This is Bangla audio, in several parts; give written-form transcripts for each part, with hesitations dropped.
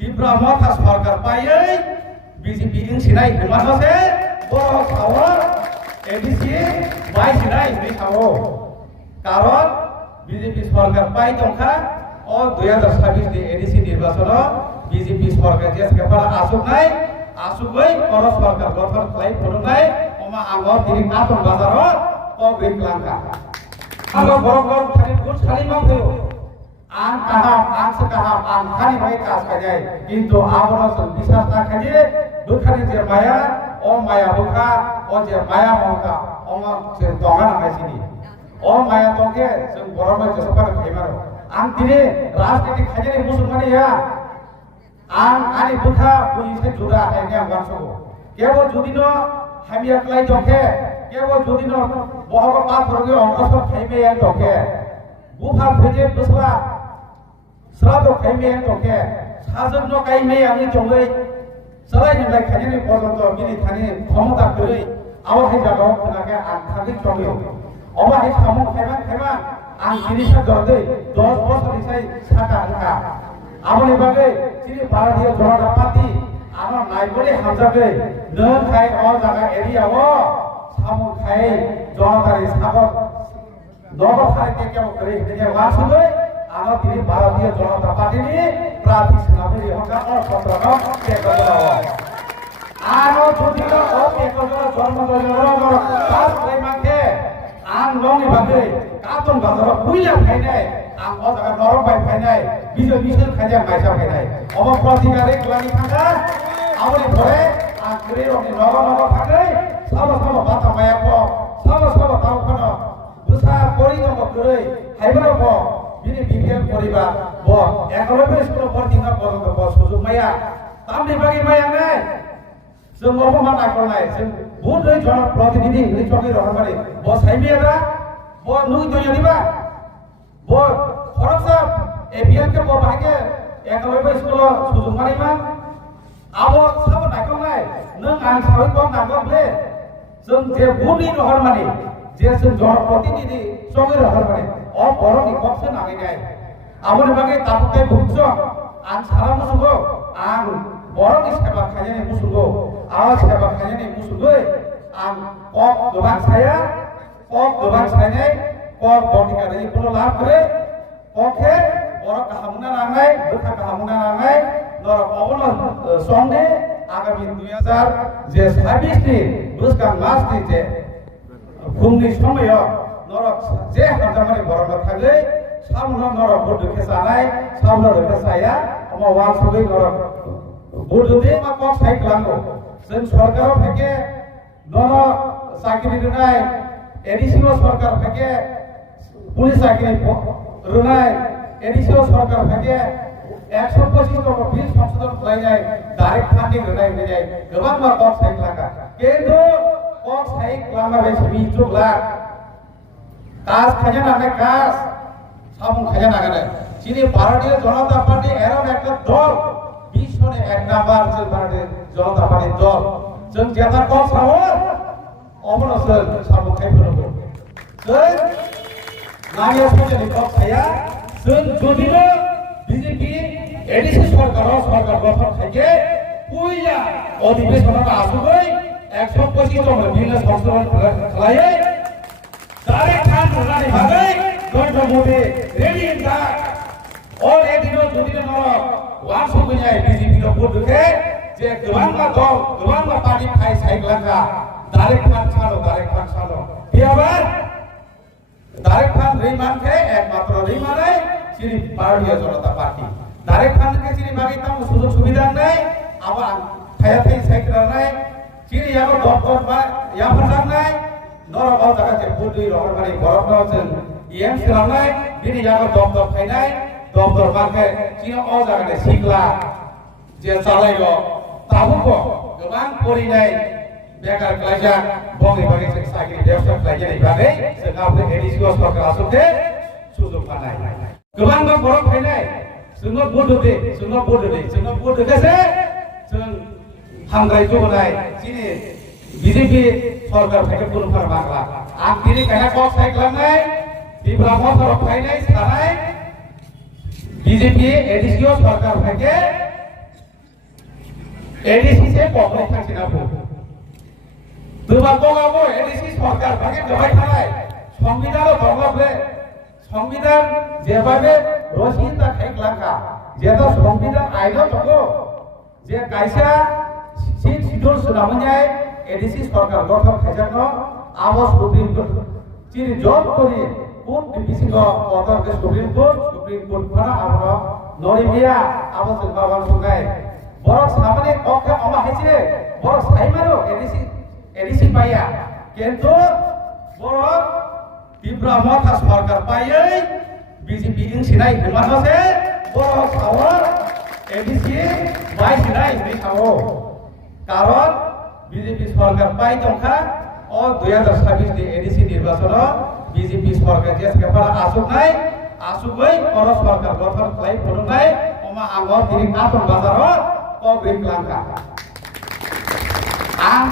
ত্রিপুরা মথা সরকার পাইয়ে বিজেপি ইংসিনাই হিমাশে বড় সাওয়ার এডিসি বাইসিনাই হিসাবো কারণ বিজেপি সরকার পাই দংখা ও 2026 নি এডিসি নির্বাচন বিজেপি সরকার যে পেপার আসুকনাই আসুকই বড় সরকার গঠন খাই ফরনাই ওমা আগর তিনি কাতন বাজার ও বিকলাঙ্কা আলো বড় বড় খালি গুড খালি মাফে আং কাহাম আং সেকাহাম আং খানি ভাই কাজ কাজে কিন্তু আবরণ বিশ্বাস না খালি দুখানি যে মায়া ও মায়া বুখা ও যে মায়া মমতা ওমা যে দঙা নামাইছিনি ও মায়া দংকে जों বড় যে সরকার খাইমারো आं दिनै राजनीति खाजनि मुसलमानिया आं आनि बुखा बुइसे जुरा आइने वानसो केबो जुदिनो हामिया क्लाइ दंखे केबो जुदिनो बहग पास रगे अंकस खाइमे या दंखे बुफा फजे बसला स्राद खाइमे या दंखे साजन न काइमे आनि जंगै सलाइ निलाइ खाजनि पर्यन्त बिनि थानि क्षमता गरै आव हाइ जागाव खोनाके आं थागि जंगै अबा हाइ सामु खाइमा आं जिनिसा दरदै 10 বছর নিসাই সাকা ঢাকা আমনি বাগে চিনি ভারতীয় জনতা পার্টি আমার নাইবলি হামজাগে নন খাই অ জায়গা এরিয়াও সামু খাই জনতারি সাগর নগর খাইতে কেম করে হেনে ওয়াসুলে আমার তিনি ভারতীয় জনতা পার্টি নি প্রার্থী নামে হকা অ সত্রন কে করব আরো যদি ও কে করব জন্মদয়র কাজ কই মাকে आं लंनि बागै कातन बाजाराव बुइला फायनाय आं अ जागा नरम बाय फायनाय बिजो बिसोर खाजा माइसा फायनाय अब प्रतिगारे ग्लानि थांगा आवनि भरे आं ग्रे रनि नगर थाङै साबा साबा बाता मायाप साबा साबा तावखन बुसा करि दङ गरै हाइबरो ब बिनि बिगियान परिबा ब एकलबे स्कुल पर्तिङा पर्यन्त ब सुजुग माया तामनि बागै माया नै जों अबमान आगरनाय जों बहुत जन प्रतिनिधि निचके रहमारे ब साइमेरा ब नुइ दयनिबा ब खरसा एपिएल के ब भागे एकलबे स्कुल सुजुग मारिमा आबो साब नायखनाय नों आं सावै कम नागबले जों जे बुनि रहमारे जे जों जन प्रतिनिधि चके रहमारे अ बरनि कमसे नागिनाय आबोनि बागे ताबुके बुझो आं सारा मुसुगो आं बरनि सेबा खायनि मुसुगो आवाज सेबा खायनि मुसुगै आं कक गोबां साया कक गोबां सायनाय कक बटिकारि कोनो लाभ करे कके बर गाहामुना नांनाय बुखा गाहामुना नांनाय नर अबन संगे आगामी 2026 नि बुसगां मास नि जे खुंनि समय नर जे हामजामानि बरन थागै सामन नर बडुके जानाय सामन रके साया अमा वान सबै नर बडुदे मा कक साइक्लांगो जों सरकार থেকে নন চাকরি রুনাই এডিসিও সরকার থেকে পুলিশ চাকরি রুনাই এডিসিও সরকার থেকে 125 তম বিল সংশোধন করাই যায় ডাইরেক্ট ফান্ডিং রুনাই হয়ে যায় গোবাং বার কক সাইক লাগা কিন্তু কক সাইক লামা বেশি বিচুকলা কাজ খাজানা না কাজ সামুন খাজানা গানে চিনি ভারতীয় জনতা পার্টি এরকম একটা দল বিশ্বনে এক নাম্বার যে ভারতীয় জনতা পার্টির দল जों जेता कम सावर अबन जों साबु खायफोरबो जों नागिया सजनि कम थाया जों जदिनो बिजेपि एडिसि सरकार गठन थाके कुइया अधिवेशनआव आसुगै 125 तम बिल संशोधन खालायै डाइरेक्ट खान होनानै भागै नरेन्द्र मोदी रेडी था और एदिनो जदिनो नर वान सगैनाय बिजेपि रो भोट दुखे जे गोबां दल गोबां पार्टी फाइ साइक्लांगा डाइरेक्ट फान सालो बियाबार डाइरेक्ट फान रैमान के एकमात्र रैमानाय श्री भारतीय जनता पार्टी डाइरेक्ट फान के श्री बागै तम सुजुग सुविधा नै आबा थाया थाइ साइक्लांनाय श्री याबो डॉक्टर बा याफोर जानाय नर गाव जागा जे बुदि रहरबारि गरम जों एम सिलांनाय बिनि याबो डॉक्टर फाइनाय डॉक्टर माके श्री अ जागा सिगला जे चालायलो ताबुको गोबां परिनाय बेकार खालायजा बंगै बागै जों साख्रि व्यवस्था खालायनाय बागै जों आवगे एडिसिओ सरकार आसुते सुजुग फानाय गोबां बर' फायनाय जोंनो बड'दे जोंनो बड'देसे जों हामराय जौगानाय दिनै बिजेपि सरकार फायनो पुनफार बांला आं दिनै गायना कक सायख्लांनाय त्रिपुरा मथर फायनाय सानाय बिजेपि एडिसिओ सरकार फायके এডিসি সে কখনো থাকছে না দুর্ভাগ্যবাবু এডিসি সরকার ভাগে জবাই থানায় সংবিধানও ধর্মে সংবিধান যেভাবে রচিত খাইলাকা যেটা সংবিধান আইনও থাকো যে কাইসা সিট সিডুল সুনামুনিয়ায় এডিসি সরকার গঠন খাইজানো আবো সুপ্রিম কোর্ট চিনি জব করি কোর্ট বিসিগ পদকে সুপ্রিম কোর্ট ফানা আবো নরিমিয়া আবো বাবার সঙ্গাই বড় সামনে পক্ষে আমা হাইছে বড় সাইমারো এডিসি পাইয়া কিন্তু বড় তীব্র মাথা সরকার পাইয়ে বিজেপি ইনসিনাই হিমানসে বড় সাওয়ার এডিসি বাইসিনাই হিসাও কারণ বিজেপি সরকার পাই দংখা ও 2026 নি এডিসি নির্বাচন বিজেপি সরকার যে পেপার আসুগৈ অর সরকার গঠন খাই ফনুনাই অমা আগর তিনি কাতন বাজার কবির লাঙ্কা আং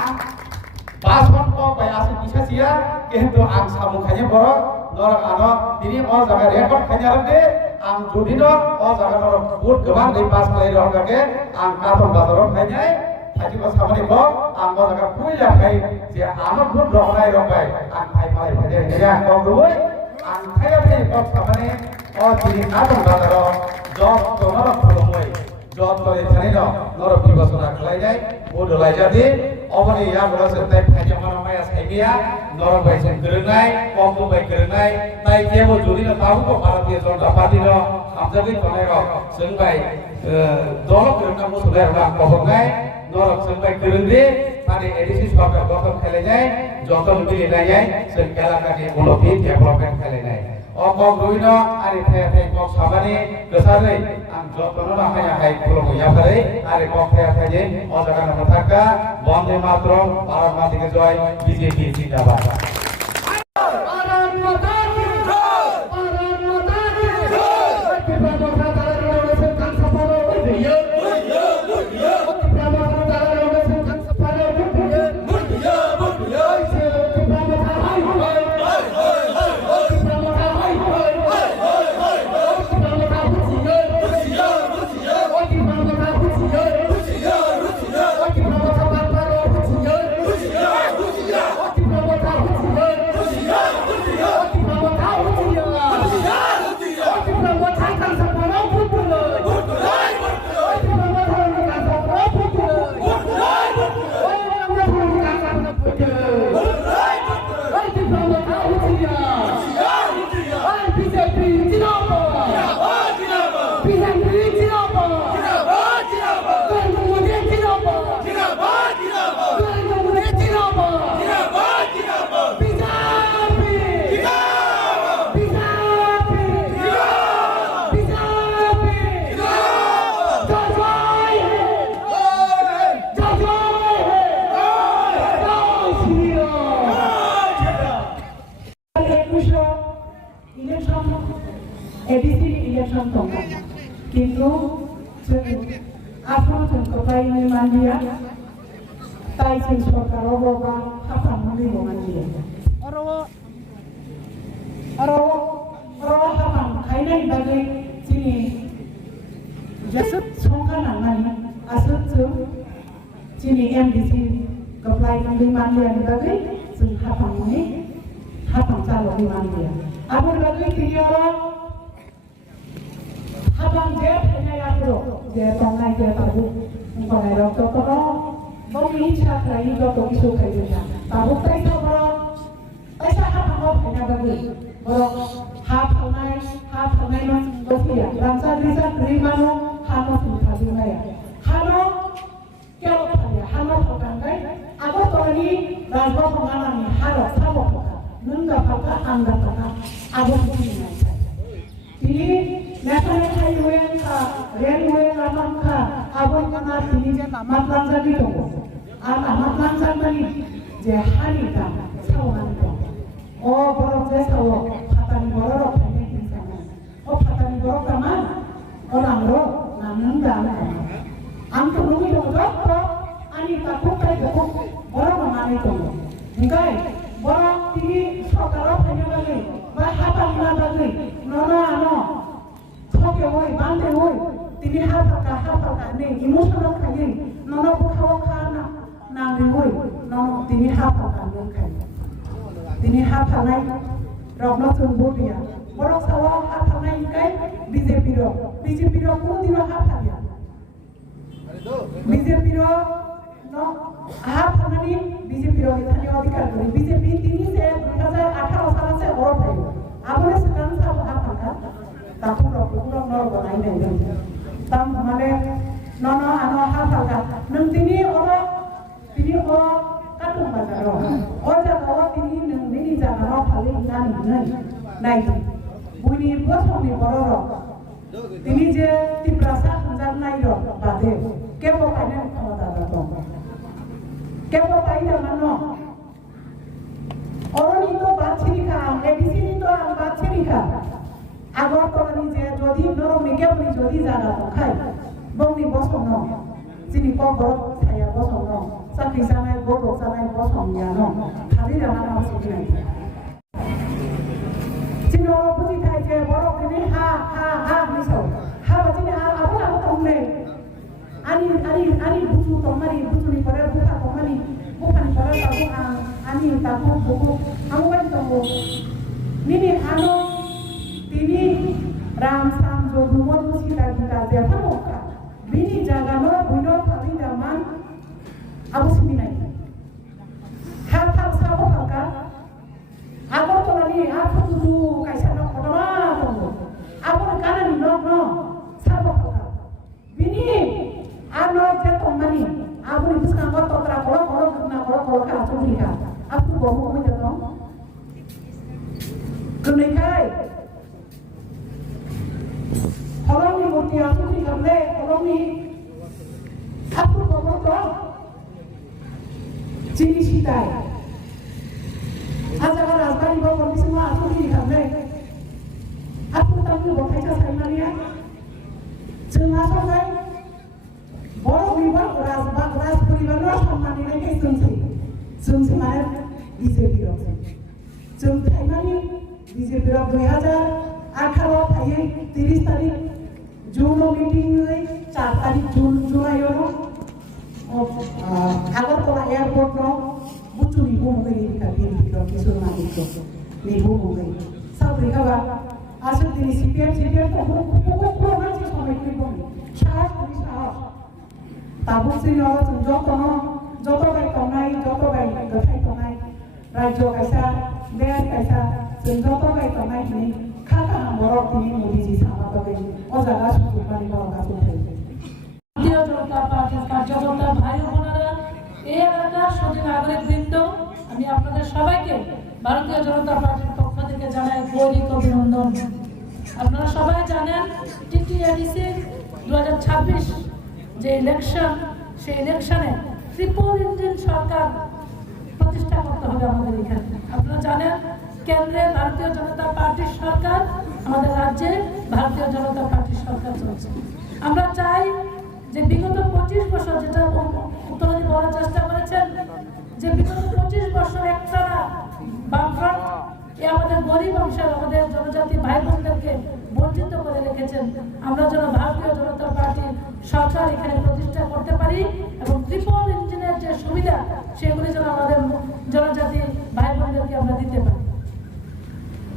বাসন ক বাই আসে পিছাছিয়া কিন্তু আং সামু খাইয়ে বড় নর আনো তিনি অ জায়গা রেকর্ড খাইয়া দে আং জুদিন অ জায়গা নর বুট গোবাং দে পাস খাই রগাকে আং কাতন বাজার খাইনাই থাকি সামনে ক আং অ জায়গা পুইলা খাই যে আনো বুট রগনাই রগাই আং খাই পাই ফাইদে নেয়া কম রই আং খাইয়া ফে ক সামনে অ তিনি কাতন বাজার জব তোমর ফলমই জব করে থানি নর বিবেচনা খাই যায় বুট লাই যাদি অবনি ইয়া বলছে তাই ফাইজা মানামায়া সাইমিয়া নর বাইসে গরনাই কম বাই গরনাই তাই কেবো জুদিনা তাবুকো ভারতীয় জনতা পার্টি র হামজাবি তনের সঙ্গাই দল গরনা মুসুলে রা কবগাই নর সঙ্গাই গরনদে তারে এডিসি সরকার গঠন খেলে যায় যতন মিলে যায় সে এলাকাকে উন্নতি ডেভেলপমেন্ট খেলে যায় অকম রইন আরে ফে কম সাবানে গসারে আম যতন রাখায়া হাই পুরো ইয়াফারে আরে কম ফে যে অজাগানা থাকা বন্দে মাতরম ভারত মাটিকে জয় বিজেপি জিন্দাবাদ एडीसी इलेक्शन तंगा किंतु जों आफो जोंखौ बायनो मानिया ताई जों सरकाराव बबा हाफांनानै मानिया अरो हाफां खायनाय बागै जोंनि जसोब संखानानै आसोब जों जोंनि एमडीसी गप्लायनानै मानियानि बागै जों हाफांनानै हाफां जालानै मानिया आबो बागै Tiyara habang dia punya yang pro dia tangai dia tahu mengenai dokter kalau bagi cak lagi dokter isu kerja tahu tay kalau tay sah apa punya bagi kalau hap tangai mas dosia rasa bisa terima lo hamo sudah dimana hamo kalau pada hamo tangai aku tadi rasa pengalaman harus sama nunda pada anda pada aku punya ini national highway ka railway lamang ka abon kana tini matlang jadi dong matlang jadi je hari ka sawan dong oh borok je sawo patan borok ini sana oh patan borok kama orang ro namun dah am tu rumi dong dok ani takut kai dok borok mana itu enggak borok tini sokarok hanya lagi bah apa mana lagi nono ano Oke, woi, bante woi, তিনি হাফাকা নেই ইমোশনাল খাইয়ে নন বুখাও খানা নাংরিবই নন তিনি হাফাকা নেই খাই তিনি হাফানাই রগ্ন চুম্বুরিয়া বড় সাওয়া হাফানাই কাই বিজেপি র কোনদিনও হাফাইয়া বিজেপি র হাফানানি বিজেপি র এখানে অধিকার করে বিজেপি তিনি যে 2018 সালে সে বড় ভাই আমলে সেখান সব হাফাকা তাকু রকুরং নর বানাই নাই তাম মানে নন আনো হাফাকা নং তিনি ও কাটুং বাজার ও জায়গা তিনি নংনি জায়গা ফালি জানি নাই বুইনি বসমনি বড় তিনি যে তিপ্রাসা খঞ্জার নাই বাদে কেবল পাইনে ক্ষমতা দাও কেবল পাইনা মানো অরনি তো বাছিরিকা এডিসি তো বাছিরিকা আগর তলানি যে যদি নরমনি কেবল যদি জায়গা খাই বংনি বসম ন যিনি কবর ছায়া বসম ন সাকি জানাই গরো জানাই বসম জানো খালি রানা নাম শিখিনাই যিনি বুঝি থাই যে বড় তিনি হা মিছাও হা বাজিনি Abul তমনে ani butu tomari butu ni pare buka tomari bukan pare tabu ani tabu buku amu kan tabu nini ano tini ram sam jo rumot sita kita dia pamoka bini jaga no buino pali daman abu siminai ha thang sabo ka abu to nani abu tu kaisa no kodama abu kana ni no sabo ka bini ano je tomani abu ni bukan ko totra kolo ka aturi ka abu bomu ko jato kunai kai holong ni murti aturi kamle holong ni abu bomu to jini sitai aja ka rasbani bomu ni semua aturi kamle abu tamu bokai sa saimania jenga songai বড় বিভাগ রাজ পরিবারের সম্মানী রেখে চলছে মানে বিজেপি রয়েছে চলছে মানে বিজেপি 2018 ফাইয়ে 30 তারিখ জুন মিটিং 4 তারিখ জুলাই আগরতলা এয়ারপোর্ট বুচু নিবু মঙ্গই বিজেপি কিছু নাগরিক নিবু মঙ্গই সব রেখাবা আসলে তিনি সিপিএম তো পুরো নাচে সময় নিবু সাহস তাবুক সিনি অর যত গাই তনাই যত গাই গথাই তনাই রাজ্য কাইসা দেশ কাইসা যত গাই তনাই নি খাকা বড় তিনি মোদিজি সামাতকে অজাগা সুপারি বড় কাজ উঠে ভারতীয় জনতা পার্টির কার্যকর্তা ভাই বোনেরা এই এলাকার সদী নাগরিক বৃন্দ আমি আপনাদের সবাইকে ভারতীয় জনতা পার্টির পক্ষ থেকে জানাই গৌরী অভিনন্দন। আপনারা সবাই জানেন টিটিএডিসি 2026 যে ইলেকশন সেই ইলেকশনে ট্রিপল ইঞ্জিন সরকার প্রতিষ্ঠা করতে হবে আমাদের এখানে। আপনারা জানেন কেন্দ্রে ভারতীয় জনতা পার্টির সরকার, আমাদের রাজ্যে ভারতীয় জনতা পার্টির সরকার চলছে। আমরা চাই যে বিগত 25 বছর, যেটা উত্তরাদি বলার চেষ্টা করেছেন, যে বিগত 25 বছর একটানা বামফ্রন্ট আমাদের গরিব অংশের আমাদের জনজাতি ভাই বোনদেরকে বঞ্চিত করে রেখেছেন। আমরা যেন ভারতীয় জনতা পার্টির সরকার এখানে প্রতিষ্ঠা করতে পারি এবং ট্রিপল ইঞ্জিনের যে সুবিধা সেগুলি যেন আমাদের জনজাতি ভাই বোনদেরকে আমরা দিতে পারি।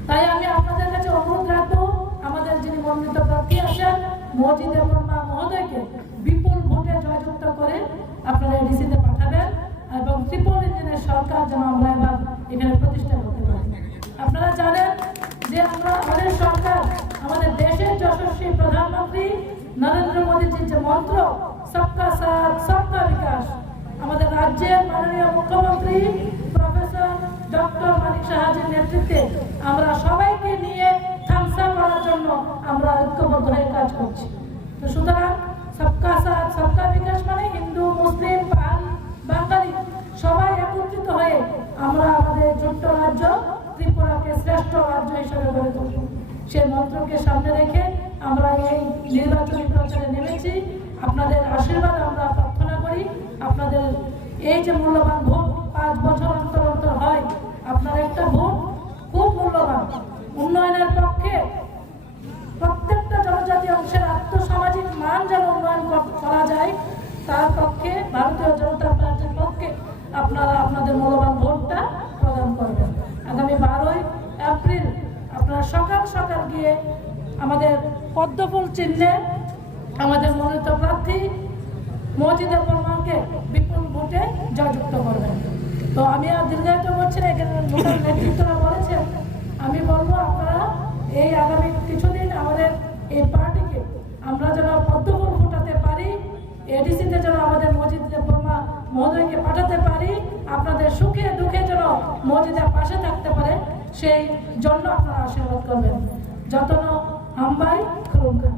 তাই আমি আপনাদের কাছে অনুরোধ রাখবো, আমাদের যিনি মনোনীত প্রার্থী আছেন মজিদুর রহমান মহোদয়কে বিপুল ভোটে জয়যুক্ত করে আপনারা এডিসিতে পাঠাবেন এবং ট্রিপল ইঞ্জিনের সরকার যেন আমরা এবার এখানে প্রতিষ্ঠা করতে পারি। আপনারা জানেন যে আমাদের সরকার, আমাদের দেশের যশস্বী প্রধানমন্ত্রী নরেন্দ্র মোদীজির যে মন্ত্র সবকা সাথ সবকা বিকাশ, আমাদের রাজ্যের মাননীয় মুখ্যমন্ত্রী প্রফেসর ডক্টর মানিক সাহাজির নেতৃত্বে আমরা সবাইকে নিয়ে থামসা করার জন্য আমরা ঐক্যবদ্ধ হয়ে কাজ করছি। তো সুতরাং সবকা সাথ সবকা বিকাশ মানে হিন্দু, মুসলিম, পাল, বাঙালি সবাই একত্রিত হয়ে আমরা আমাদের ছোট্ট রাজ্য ত্রিপুরাকে শ্রেষ্ঠ রাজ্য হিসেবে গড়ে তুলব। সেই মন্ত্রকে সামনে রেখে আমরা এই নির্বাচনী প্রচারে নেমেছি। আপনাদের আশীর্বাদ আমরা প্রার্থনা করি। আপনাদের এই যে মূল্যবান ভোট 5 বছর অন্তর অন্তর হয়, আপনার একটা ভোট খুব মূল্যবান। উন্নয়নের পক্ষে প্রত্যেকটা জনজাতি অংশের আর্থসামাজিক মান যেন উন্নয়ন করা যায়, তার পক্ষে ভারতীয় জনতা পার্টির পক্ষে আপনারা আপনাদের মূল্যবান ভোটটা প্রদান করবেন। আগামী 12ই এপ্রিল আপনারা সকাল সকাল গিয়ে আমাদের পদ্মফুল চিহ্নে আমাদের মনোনীত প্রার্থী মজিদা পরমাকে বিপুল ভোটে জয়যুক্ত করবেন। তো আমি আর দীর্ঘায়িত করছি না, এখানে নতুন নেতৃত্বরা বলেছেন। আমি বলবো আপনারা এই আগামী কিছুদিন আমাদের এই পার্টিকে আমরা যেন পদ্মফুল ফোটাতে পারি, এডিসিতে যেন আমাদের মজিদা পরমা মহোদয়কে পাঠাতে পারি, আপনাদের সুখে দুঃখে যেন মজিদা পাশে থাকতে পারে, সেই জন্য আপনারা আশীর্বাদ করবেন। যতন হাম্বাই খুলুঙ্গা।